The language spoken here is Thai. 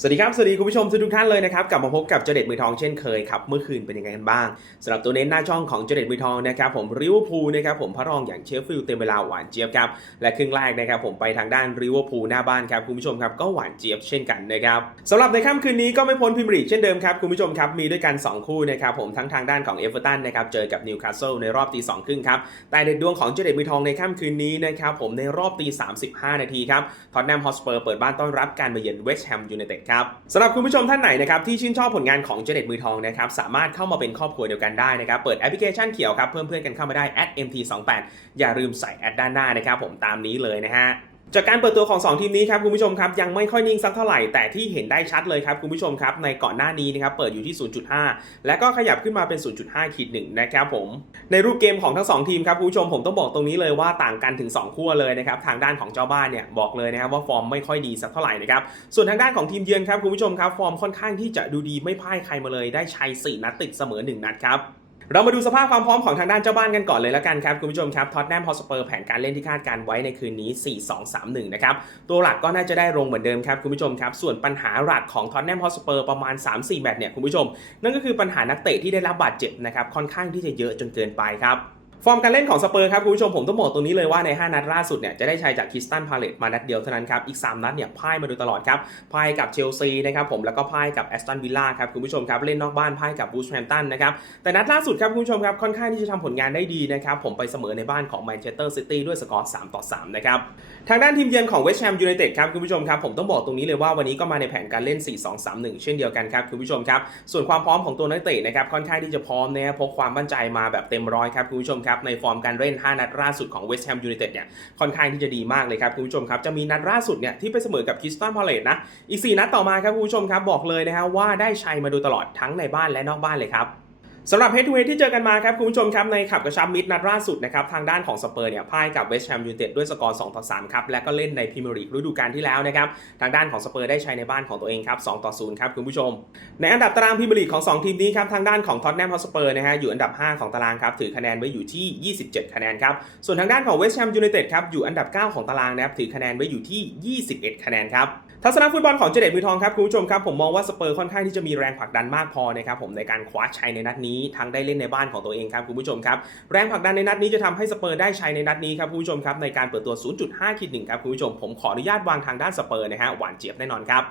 สวัสดีครับ สวัสดีคุณผู้ชมทุกท่านเลยนะครับ กลับมาพบกับเจเด็ดมือทองเช่นเคยครับ เมื่อคืนเป็นยังไงกันบ้างสำหรับตัวเน้นหน้าช่องของเจเด็ดมือทองนะครับ ผมริเวอร์พูลนะครับผมพระรองอย่างเชฟฟิลด์เต็มเวลาหวานเจี๊ยบครับ และครึ่งแรกนะครับผมไปทางด้านริเวอร์พูลหน้าบ้านครับคุณผู้ชมครับก็หวานเจี๊ยบเช่นกันนะครับสำหรับในค่ำคืนนี้ก็ไม่พ้นพรีเมียร์ลีกเช่นเดิมครับคุณผู้ชมครับมีด้วยกัน 2 คู่นะครับผมทั้งทางด้านของเอเวอร์ตันนะครับเจอกับนิวคาสเซิลในรอบตีสองครึ่งครับแต่ในดวงของเจเด็ดมือทองในค่ำคืนนี้นะครับผมในรอบตี35 นาทีครับท็อตแนมฮอสเปอร์เปิดบ้านต้อนรับการมาเยือนเวสต์แฮมยูไนเต็ดครับสำหรับคุณผู้ชมท่านไหนนะครับที่ชื่นชอบผลงานของเจเน็ตมือทองนะครับสามารถเข้ามาเป็นครอบครัวเดียวกันได้นะครับเปิดแอปพลิเคชันเขียวครับเพิ่มเพื่อนกันเข้ามาได้ @mt28 อย่าลืมใส่แอดด้านหน้านะครับผมตามนี้เลยนะฮะ จากการเปิดตัวของ 2 ทีมนี้ครับคุณผู้ชมครับยังไม่ค่อยนิ่งสักเท่าไหร่แต่ที่เห็นได้ชัดเลยครับคุณผู้ชมครับในก่อนหน้านี้นะครับเปิดอยู่ที่ 0.5 และก็ขยับขึ้นมาเป็น 0.5ขีดหนึ่งนะครับผมในรูปเกมของทั้ง 2 ทีมครับคุณผู้ชมผมต้องบอกตรงนี้เลยว่าต่างกันถึง 2 ขั้วเลยนะครับทางด้านของเจ้าบ้านเนี่ยบอกเลยนะครับว่าฟอร์มไม่ค่อยดีสักเท่าไหร่นะครับส่วนทางด้านของทีมเยือนครับคุณผู้ชมครับฟอร์มค่อนข้างที่จะดูดีไม่พ่ายใครมาเลยได้ชัย4นัดติดเสมอ 1 นัดครับ เรามาดูสภาพความพร้อมของทางด้านเจ้าบ้านกันก่อนเลยแล้วกันครับคุณผู้ชมครับท็อตแนมฮอสเปอร์แผนการเล่นที่คาดการไว้ในคืนนี้ 4-2-3-1 นะครับ ตัวหลักก็น่าจะได้ลงเหมือนเดิมครับคุณผู้ชมครับ ส่วนปัญหาหลักของท็อตแนมฮอสเปอร์ประมาณ 3-4 แมตช์เนี่ยคุณผู้ชม นั่นก็คือปัญหานักเตะที่ได้รับบาดเจ็บนะครับค่อนข้างที่จะเยอะจนเกินไปครับ ฟอร์มการเล่นของสเปอร์ครับคุณผู้ชมผมต้องบอกตรงนี้เลยว่าใน 5 นัดล่าสุดเนี่ยจะได้ชัยจากคิสตันพาเลตมานัดเดียวเท่านั้นครับ อีก 3 นัดเนี่ยพ่ายมาโดยตลอดครับพ่ายกับเชลซีนะครับผมแล้วก็พ่ายกับแอสตันวิลล่าครับคุณผู้ชมครับเล่นนอกบ้านพ่ายกับบูชแฮมตันนะครับแต่นัดล่าสุดครับคุณผู้ชมครับค่อนข้างที่จะทำผลงานได้ดีนะครับผมไปเสมอในบ้านของแมนเชสเตอร์ซิตี้ด้วยสกอร์3ต่อ3นะครับทางด้านทีมเยือนของเวสต์แฮมยูไนเต็ดครับคุณผู้ชมครับผมต้องบอกตรงนี้เลยว่าวันนี้ก็มาในแผนการเล่น 4-2-3-1 เช่นเดียวกันครับคุณผู้ชมครับส่วนความพร้อมของตัวนักเตะนะครับค่อนข้างที่จะพร้อมนะครับพกความมั่นใจมาแบบเต็มร้อยครับคุณผู้ชมครับในฟอร์มการเล่น 5 นัดล่าสุดของเวสต์แฮมยูไนเต็ดเนี่ยค่อนข้างที่จะดีมากเลยครับคุณผู้ชมครับจะมีนัดล่าสุดเนี่ยที่ไปเสมอกับคริสตันพาเลตนะอีก 4 นัดต่อมาครับคุณผู้ชมครับบอกเลยนะฮะว่าได้ชัยมาโดยตลอดทั้งในบ้านและนอกบ้านเลยครับ สำหรับเฮดทูเฮดที่เจอกันมาครับ คุณผู้ชมครับ ในขับกระชับมิดนัดล่าสุดนะครับ ทางด้านของสเปอร์เนี่ยพ่ายกับเวสต์แฮมยูไนเต็ดด้วยสกอร์ 2 ต่อ 3 ครับ และก็เล่นในพรีเมียร์ลีกฤดูกาลที่แล้วนะครับ ทางด้านของสเปอร์ได้ใชัยในบ้านของตัวเองครับ 2 ต่อ 0 ครับ คุณผู้ชม ในอันดับตารางพรีเมียร์ลีกของ 2 ทีมนี้ครับ ทางด้านของท็อตแนมฮอสเปอร์นะฮะอยู่อันดับ 5 ของตารางครับถือคะแนนไว้อยู่ที่ 27 คะแนนครับส่วนทางด้านของเวสต์แฮมยูไนเต็ดครับอยู่อันดับ 9 ของตารางนะครับถือคะแนนไว้อยู่ที่ 21 คะแนนครับทัศนฟุตบอลของเจเดตมือทองครับคุณผู้ชมครับผมมองว่าสเปอร์ค่อนข้างที่จะมีแรงผลักดันมากพอนะครับผมในการคว้าชัยในนัดนี้ทั้งได้เล่นในบ้านของตัวเองครับคุณผู้ชมครับแรงผลักดันในนัดนี้จะทำให้สเปอร์ได้ใช้ในนัดนี้ครับคุณผู้ชมครับในการเปิดตัว 0.5คิดหนึ่งครับคุณผู้ชมผมขออนุญาตวางทางด้านสเปอร์นะฮะหวานเจี๊ยบแน่นอนครับ